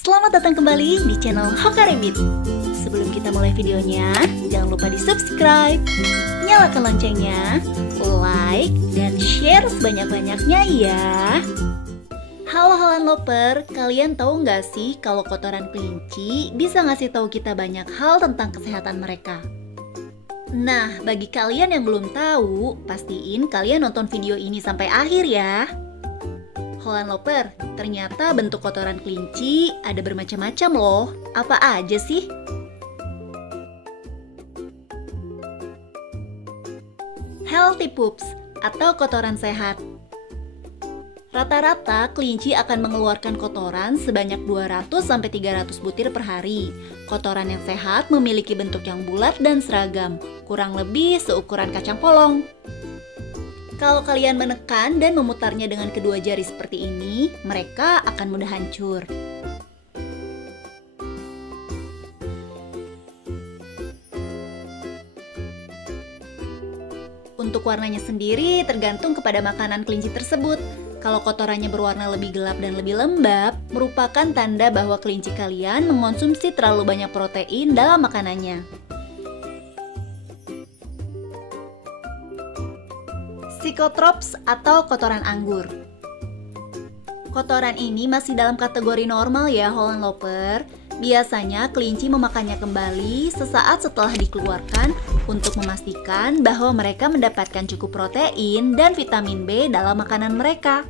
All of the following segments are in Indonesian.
Selamat datang kembali di channel Hoka Rabbit. Sebelum kita mulai videonya, jangan lupa di subscribe, nyalakan loncengnya, like, dan share sebanyak-banyaknya ya. Halo Loper, kalian tahu nggak sih kalau kotoran kelinci bisa ngasih tahu kita banyak hal tentang kesehatan mereka? Nah, bagi kalian yang belum tahu, pastiin kalian nonton video ini sampai akhir ya. Loper, ternyata bentuk kotoran kelinci ada bermacam-macam loh. Apa aja sih? Healthy poops atau kotoran sehat. Rata-rata kelinci akan mengeluarkan kotoran sebanyak 200-300 butir per hari. Kotoran yang sehat memiliki bentuk yang bulat dan seragam, kurang lebih seukuran kacang polong. Kalau kalian menekan dan memutarnya dengan kedua jari seperti ini, mereka akan mudah hancur. Untuk warnanya sendiri tergantung kepada makanan kelinci tersebut. Kalau kotorannya berwarna lebih gelap dan lebih lembab, merupakan tanda bahwa kelinci kalian mengonsumsi terlalu banyak protein dalam makanannya. Psikotrops atau kotoran anggur. Kotoran ini masih dalam kategori normal ya Loper. Biasanya kelinci memakannya kembali sesaat setelah dikeluarkan untuk memastikan bahwa mereka mendapatkan cukup protein dan vitamin B dalam makanan mereka.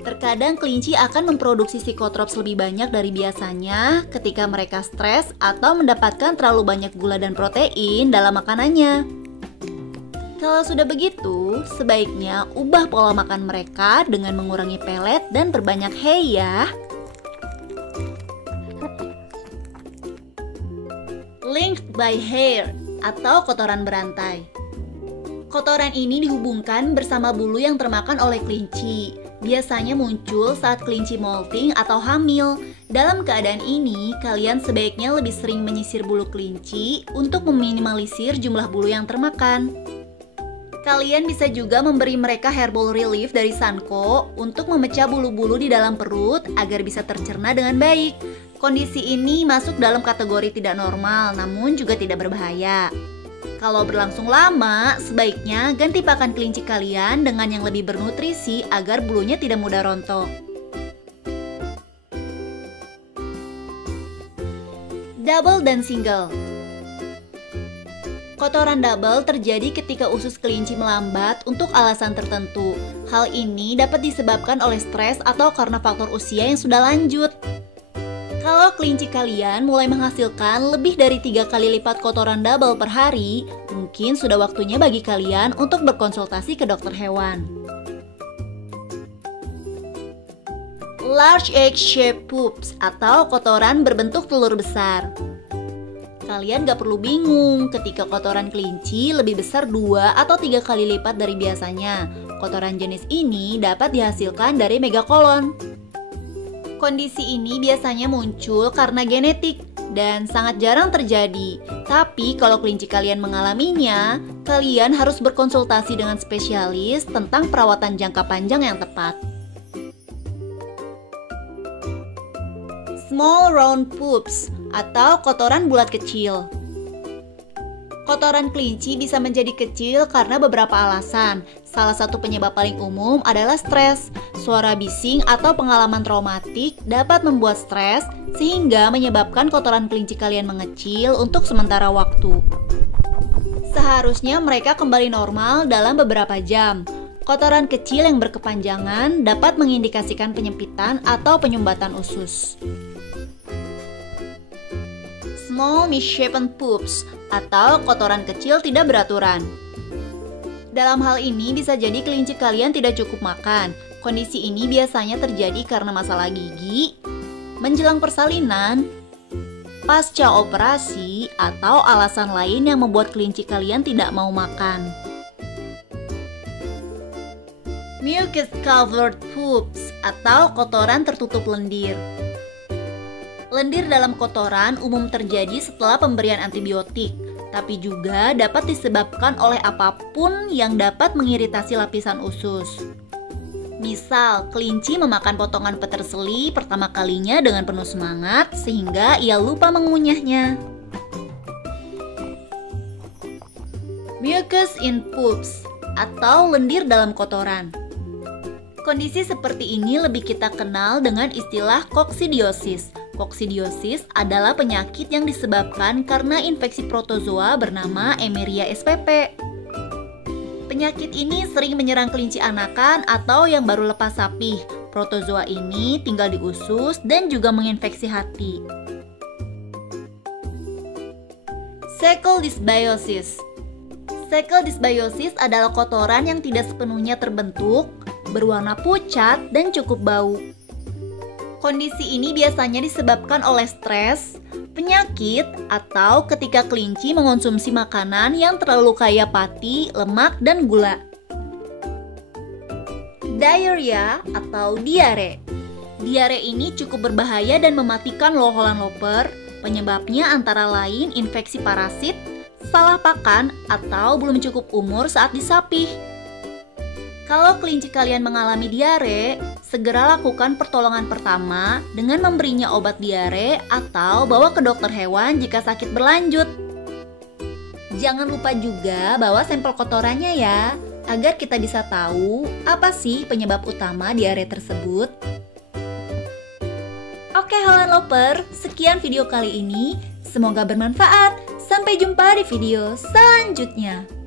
Terkadang kelinci akan memproduksi psikotrops lebih banyak dari biasanya ketika mereka stres atau mendapatkan terlalu banyak gula dan protein dalam makanannya. Kalau sudah begitu, sebaiknya ubah pola makan mereka dengan mengurangi pelet dan perbanyak hay ya. Linked by hair atau kotoran berantai. Kotoran ini dihubungkan bersama bulu yang termakan oleh kelinci. Biasanya muncul saat kelinci molting atau hamil. Dalam keadaan ini, kalian sebaiknya lebih sering menyisir bulu kelinci untuk meminimalisir jumlah bulu yang termakan. Kalian bisa juga memberi mereka herbal relief dari Sanko untuk memecah bulu-bulu di dalam perut agar bisa tercerna dengan baik. Kondisi ini masuk dalam kategori tidak normal, namun juga tidak berbahaya. Kalau berlangsung lama, sebaiknya ganti pakan kelinci kalian dengan yang lebih bernutrisi agar bulunya tidak mudah rontok. Double dan single. Kotoran double terjadi ketika usus kelinci melambat untuk alasan tertentu. Hal ini dapat disebabkan oleh stres atau karena faktor usia yang sudah lanjut. Kalau kelinci kalian mulai menghasilkan lebih dari 3 kali lipat kotoran double per hari, mungkin sudah waktunya bagi kalian untuk berkonsultasi ke dokter hewan. Large egg shaped poops atau kotoran berbentuk telur besar. Kalian gak perlu bingung ketika kotoran kelinci lebih besar 2 atau 3 kali lipat dari biasanya. Kotoran jenis ini dapat dihasilkan dari megakolon. Kondisi ini biasanya muncul karena genetik dan sangat jarang terjadi. Tapi kalau kelinci kalian mengalaminya, kalian harus berkonsultasi dengan spesialis tentang perawatan jangka panjang yang tepat. Small round poops atau kotoran bulat kecil. Kotoran kelinci bisa menjadi kecil karena beberapa alasan. Salah satu penyebab paling umum adalah stres. Suara bising atau pengalaman traumatik dapat membuat stres sehingga menyebabkan kotoran kelinci kalian mengecil untuk sementara waktu. Seharusnya mereka kembali normal dalam beberapa jam. Kotoran kecil yang berkepanjangan dapat mengindikasikan penyempitan atau penyumbatan usus. Small misshapen poops atau kotoran kecil tidak beraturan. Dalam hal ini bisa jadi kelinci kalian tidak cukup makan. Kondisi ini biasanya terjadi karena masalah gigi, menjelang persalinan, pasca operasi, atau alasan lain yang membuat kelinci kalian tidak mau makan. Mucus covered poops atau kotoran tertutup lendir. Lendir dalam kotoran umum terjadi setelah pemberian antibiotik, tapi juga dapat disebabkan oleh apapun yang dapat mengiritasi lapisan usus. Misal, kelinci memakan potongan peterseli pertama kalinya dengan penuh semangat sehingga ia lupa mengunyahnya. Mucus in poops atau lendir dalam kotoran. Kondisi seperti ini lebih kita kenal dengan istilah koksidiosis. Koksidiosis adalah penyakit yang disebabkan karena infeksi protozoa bernama Emeria spp. Penyakit ini sering menyerang kelinci anakan atau yang baru lepas sapih. Protozoa ini tinggal di usus dan juga menginfeksi hati. Cecal dysbiosis. Cecal dysbiosis adalah kotoran yang tidak sepenuhnya terbentuk, berwarna pucat, dan cukup bau. Kondisi ini biasanya disebabkan oleh stres, penyakit, atau ketika kelinci mengonsumsi makanan yang terlalu kaya pati, lemak, dan gula. Diarrhea atau diare. Diare ini cukup berbahaya dan mematikan loh Holland Loper. Penyebabnya antara lain infeksi parasit, salah pakan, atau belum cukup umur saat disapih. Kalau kelinci kalian mengalami diare, segera lakukan pertolongan pertama dengan memberinya obat diare atau bawa ke dokter hewan jika sakit berlanjut. Jangan lupa juga bawa sampel kotorannya ya, agar kita bisa tahu apa sih penyebab utama diare tersebut. Oke Holland Loper, sekian video kali ini. Semoga bermanfaat. Sampai jumpa di video selanjutnya.